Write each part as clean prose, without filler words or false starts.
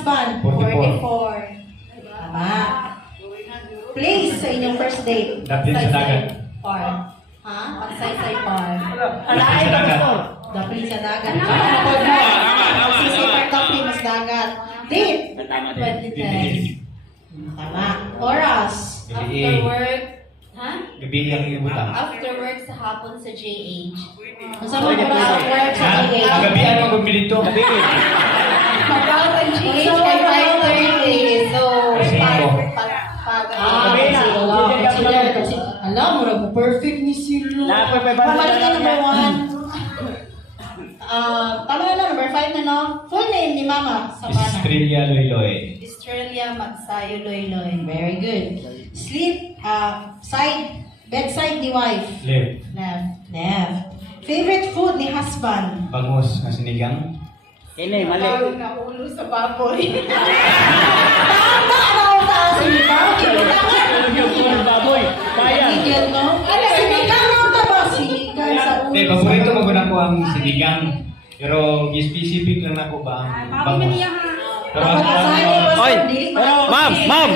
husband? 44. Tama. Place sa inyong first date. Dapit sa dagat. Par. Ha? Pagsaysay par. Dapit sa dagat. Dapit sa dagat. Tama. Sisipar dapit mas dagat. Date. 2010. Tama. Oras. After work, ha? Gabi ang ibutang. After work sa hapon sa JH. Masama ko oras of work sa Gabi PH. ang magbili ito. Gabi. Mag-out ang JH So, kay mag-out 5:30. So, alam mo na, perfect ni Silo. Pamalik ka number 1. Tama na, number 5 na no? Full name ni Mama sa bana. Estrella Loyloy. Estrella Magsayo Loyloy. Very good. Sleep, side, bedside ni wife. Left. Left. Favorite food ni husband? Bangus na sinigang. Kini, mali. na ulo sa baboy. Tama na ako sa sinigang. Yung baboy. Kaya. Sinigang, no? Sinigang na ako ba? Sinigang sa ulo. Hindi, paborito mo ko na po ang sinigang. Pero specific lang ako ba ang bangus. Pero Oy, ma'am.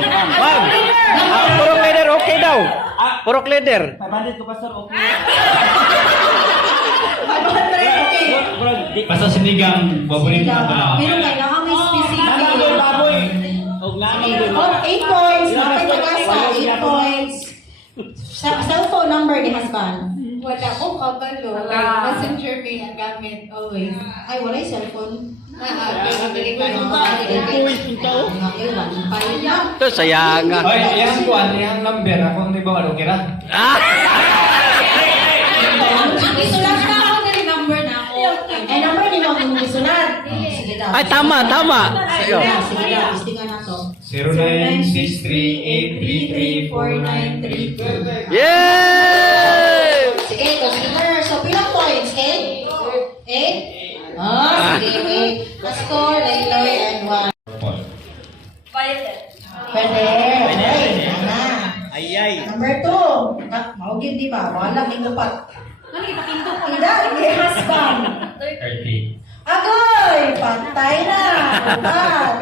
Purok leader, okay daw. Purok leader. 500 ko, Pastor, okay. basta sinigang, paborito Sinigang. ko na. Pero kailangan may specific. baboy. Og Oh, 8 points. Bakit pag-asa? 8 points. Cellphone number ni husband. Wala ko kabalo. Messenger may ang gamit always. Ay, wala yung cellphone. Ito, sayanga. Oy, yang kuan, yang number ako ang ibawa, okay ra? Isulat na ako na yung number na ako. Ay, number ni mo ang isulat. Sige daw. Ay, tama. Sige daw. Istingan na to. 0963-833-4932. Yay! Sige, consider. So, pilang points? 8? 8? Ah, sige. Score, Layloy, and 1. Pwede. Tama. Ay. Number 2. Maugin, di ba? Wala, may upat. Ida, may husband. 30. Agoy! Patay na! Upat!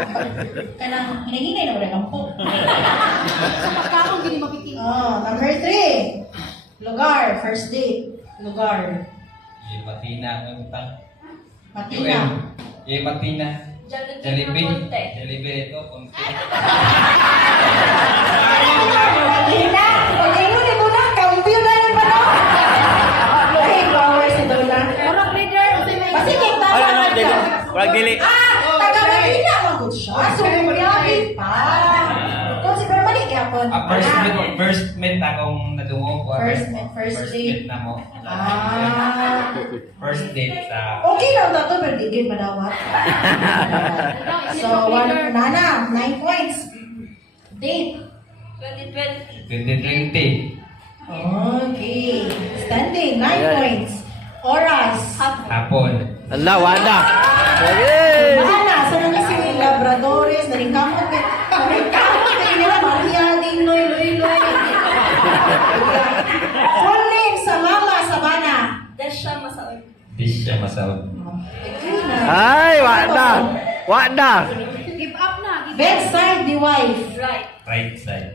Kanang hinahinay na wala kang po. Number 3. Lugar, first date. Lugar. Matina ang utang. Matina. Matina. Jollibee ito. Matina! Pag ingon ni Muna, kampiyo na ni Muna. Ay, power si Dona. Basta kita na ka. Wag dili. Taga Matina, magod siya. So, grabe pa. Kung si Permalik, yapon. First meet akong nadungo ko. First date. meet na mo. First date sa... Okay lang na to, pero di kayo madawat. So, Nana, 9 points. Date. 2020. Okay. Standing, 9 points. Oras. Hapon. Allah, wala. Yay! Nana, sa nang si Labradores, naringkamot kay... Naringkamot kay nila, Maria, Dinoy, Loy. Full name sa Mama Sabana. Di siya masaw. Ay, wala. Bedside ni wife. Right side.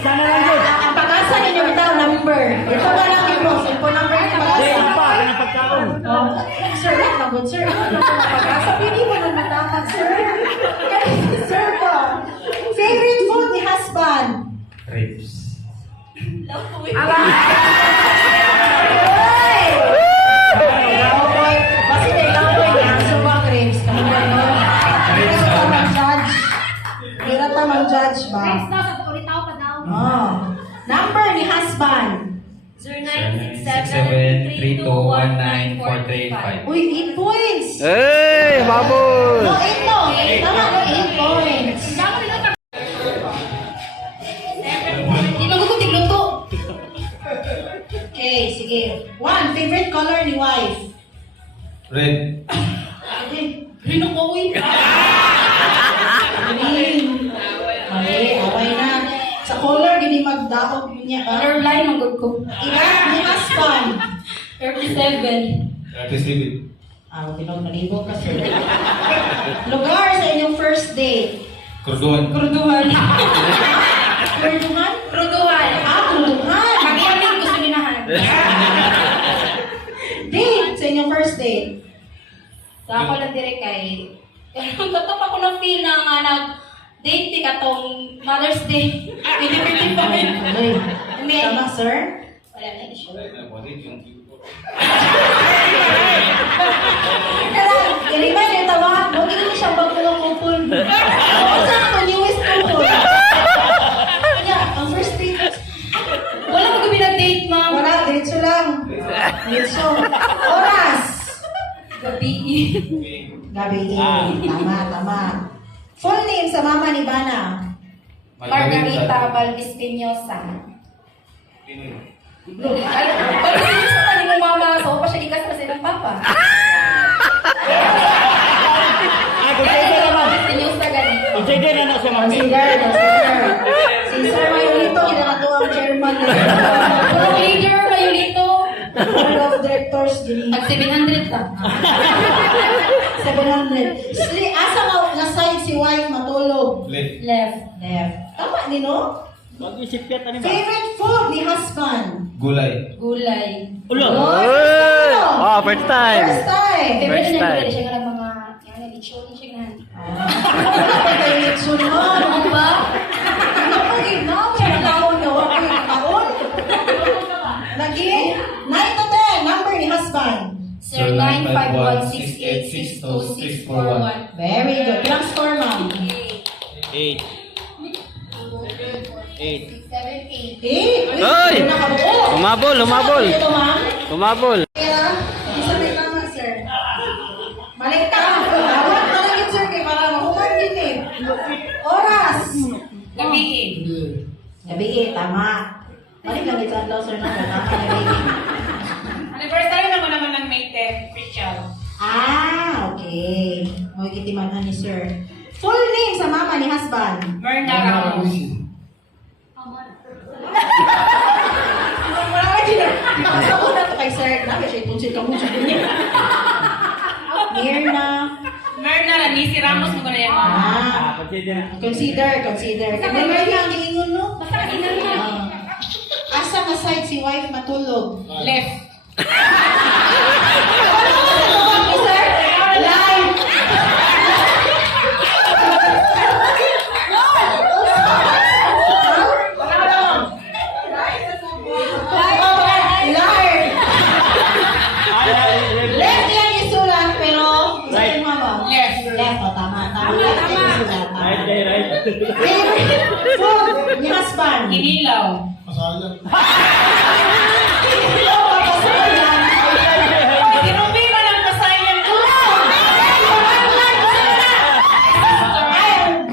Sana lang yun. Ang pag-asa ninyo bitaw number. Ito ba lang yung cellphone number ng pag-asa? Pagkaon. Sir, nagod sir. Ano po na pag-asa? Pwede mo na matapat, sir. Sir po. Favorite food ni husband? Ribs. Ay! Cowboy. Basta na cowboy niya. Subang ribs. Kaya mag-judge. Kaya mag-judge ba? Number ni husband. 0967-3219-435. Uy, 8 points. Hey, baboy. No, 8 no. Tama no, 8 points. Di ba ko tigluto? Okay, sige. 1, favorite color ni wife. Red. Green ako, uy. Green. Okay, away na. Sa color, gini magdaog niya. Line ang good ko. Ilan ni husband? 37. 37. Tinog nalibo ka, sir. Lugar sa inyong first date. Kurduhan. Kurduhan. Kurduhan? Ruduhan. Kurduhan. Mag-iamig gusto ninahan. Date sa inyong first date. Sa ako lang dire kay katap ako na feel na nga nag-date ti katong Mother's Day. 2025. Okay. Tama, sir? Wala na issue. Iriman yung tawahan mo, hindi mo siyang bagulong kupon. Saan ako, newest kupon? Kanya, ang first date. Wala mo kami nag-date, ma'am. Wala, diretso lang. Diretso. Oras. Gabi. Gabi. Tama. Full name sa mama ni Bana. Margarita Valdispinosa. Valdispinosa pa ni mo mama. So, pa siya ikas kasi ng papa. Valdispinosa gani. Consider na na sa mga. Consider. Si Sir Mayolito, kinakatuwang chairman niya. Pro leader kayo dito. Board of Directors, din. Tag 700 ta. 700. Asa nga na side si wife matulog? Left. Left. Left. Tama din, no? Mag-isip ka tani ba? Favorite food ni husband? Gulay. Gulay. Ulo. Oh, First time. First time. Favorite First niya time. gulay siya nga mga yan lechon siya nga. Favorite food mo? Ano ba? Kapag na, may taon na wala yung taon. Lagi, 9 to 10, number ni husband. Sir 951686261. Very good. Ilang score, ma'am? 8. 7 8. 8. Hoy! Humabol. Ito, ma'am. Humabol. Kaya, isa rin naman, sir. Balik ka. Awat malagit, sir, kay para makuman din eh. Oras. Gabi. Gabi eh, tama. Balik lang ito ang sir na. Tama, gabi eh. Anniversary naman ng May 10, Rachel. Okay. Magkitimanan ni sir. Full name sa mama ni husband. Myrna Ramos. Wala ka din. Ako na to kay sir. Nabi siya itong sila mo siya. Mirna. Myrna Ranisi Ramos mo na yan. Consider. Consider. Kasi Mirna ang giingon, no? Basta kanina na. Asa nga side si wife matulog? Left. Sir, live. Live. Left yan isulat, pero Right. Left. Left, o tama. Left yan isulat. Right. Favorite food ni husband? Inilaw. Sinubi man ang kasayan ko.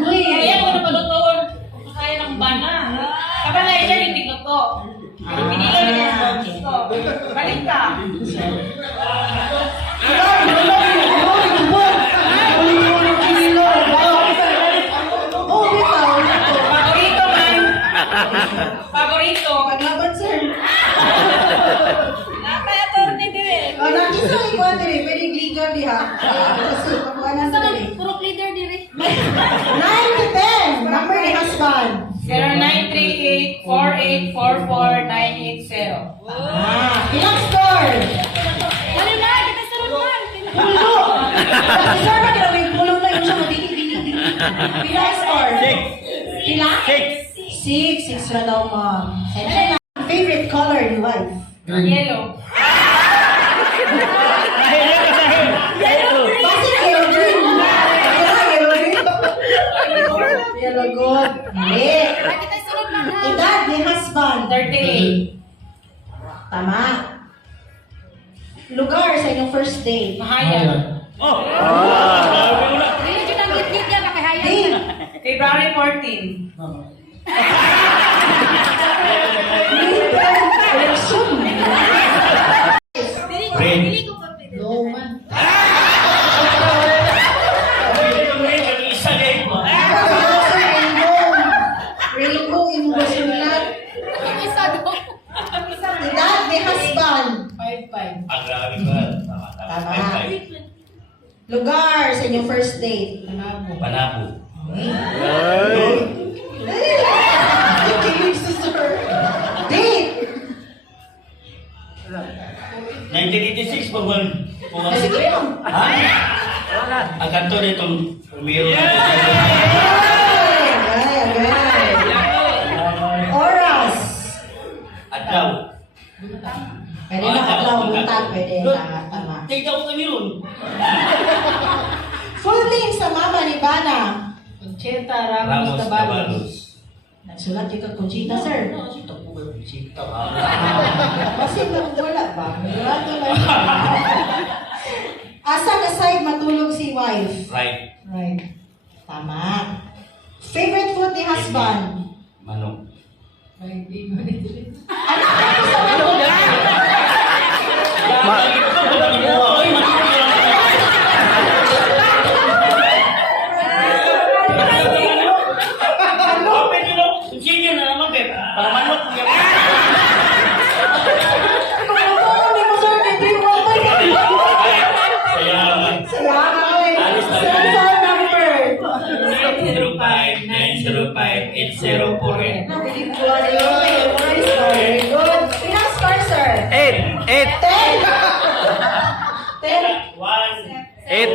Kaya ko na palutoon. Kasayan ng bana. Kabalay siya hindi ko to. Pero pinilaw niya yung gusto. Balik ka. Paborito man. Paborito. Paglaban, sir. Nakatorne dire. Nakisa ko ikuha diri, pwede legal di ha. Kasi pakuhanan sa diri. Puro leader dire. 9 to 10, number ni husband. 0938-4844-980. Ilang score? Ano na? Kita sunod man. Pulo. Kasi sir, magkira may pulo na yun siya. Dili. Ilang score? 6. Ilang? 6 na daw, ma'am. Favorite color ni wife? Yellow. Bakit yellow green? Yellow green? Yellow good. Hindi. Kita sunod man. Edad ni husband? 38. Tama. Lugar sa inyong first date? Mahayag. Dili jud ang git-git yan makahayag. Date. February 14. Election. Rain. No man. Rainbow in Basulat. Isa do. Edad ni husband? 5-5. Ang grabe ba? Tama. Tama. Lugar sa inyong first date. Panabo. Panabo. Kilig sa sir. Date. 1986 pa man. Sige lang. Ha? Ang kanto nito, Romeo. Agay. Oras. Adlaw. Pwede na katlaw buntag, pwede na tama. Tignan ko kami ron. Full name sa mama ni Bana. Concheta Ramos Tabalos. Nagsulat dito Conchita, sir. Ito po ba? Chita. Kasi wala ba? Wala ba? Asa na side matulog si wife? Right. Right. Tama. Favorite food ni husband? Manok. Sige na naman kay para manok. Hindi mo sir, hindi mo Cell number. 05-905-8048. Very good. Ilang score, sir? 8. 10? 8.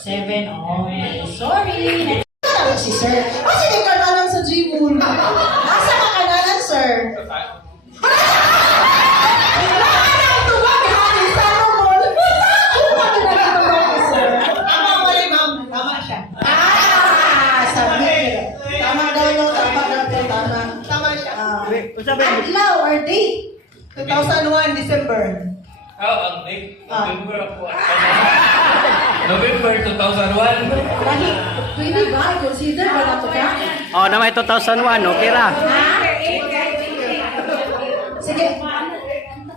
7. Okay. Sorry. Tawag si sir. Kasi may kanalan sa Gmoon. Asa ka kanalan, sir? Tama siya. Sabi. Tama daw no, tama daw, tama. Tama siya. Adlaw or date? 2001, December. Ang date, November ako. November 2001. Dahil, pwede ba? Consider ba na ito ka? Oh, na may 2001, okay ra. Sige.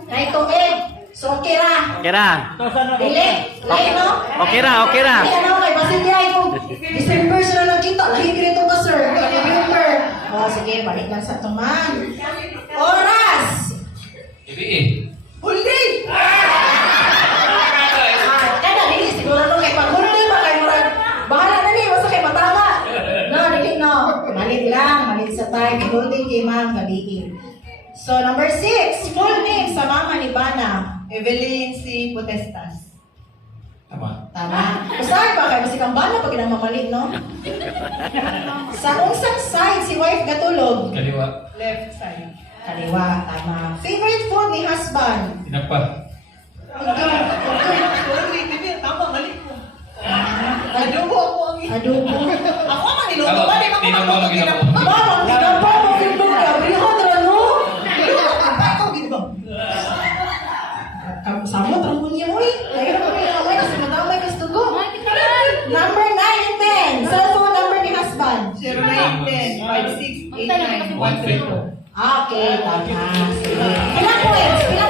Kahit to eh. So, okay ra. Okay ra. Dili. Lain, no? Okay ra, okay ra. Hindi ano, kay Basilya, kung December sila nakita, lahi ganito ka, sir. November. O, sige, balik lang sa tuman. Oras! Ibi Huli! Kada, dili, siguro no, kay pag-huli ba, kay murag, bahala na ni, basta kay matama. No, dili, no. Malit lang, malit sa time. Holding kay ma'am, galiin. So, number 6, full name sa mama ni Bana. Evelyn C. Potestas. Tama. Tama. Usahay ba kayo? Kasi kang Bana pag namamali, no? Sa unsang side, si wife gatulog. Kaliwa. Left side. Kaliwa, tama. Favorite food ni husband? Tinapa. Sorry, hindi. Tama, mali ko. Adobo ako ang Adobo. Ako ang niluto ba? Di ba ko Tinapa mo ginapa. Mama, ginapa mo, ginapa. Brihon na, no? Ako ginagawa. Samot, ramon niya mo, eh. Kaya mo yung away kasi madamay ka sa dugo. Number 9 and 10. Cellphone number ni husband. 0910 5689 132. Okay, tama. Sige. Ilang points? Ilang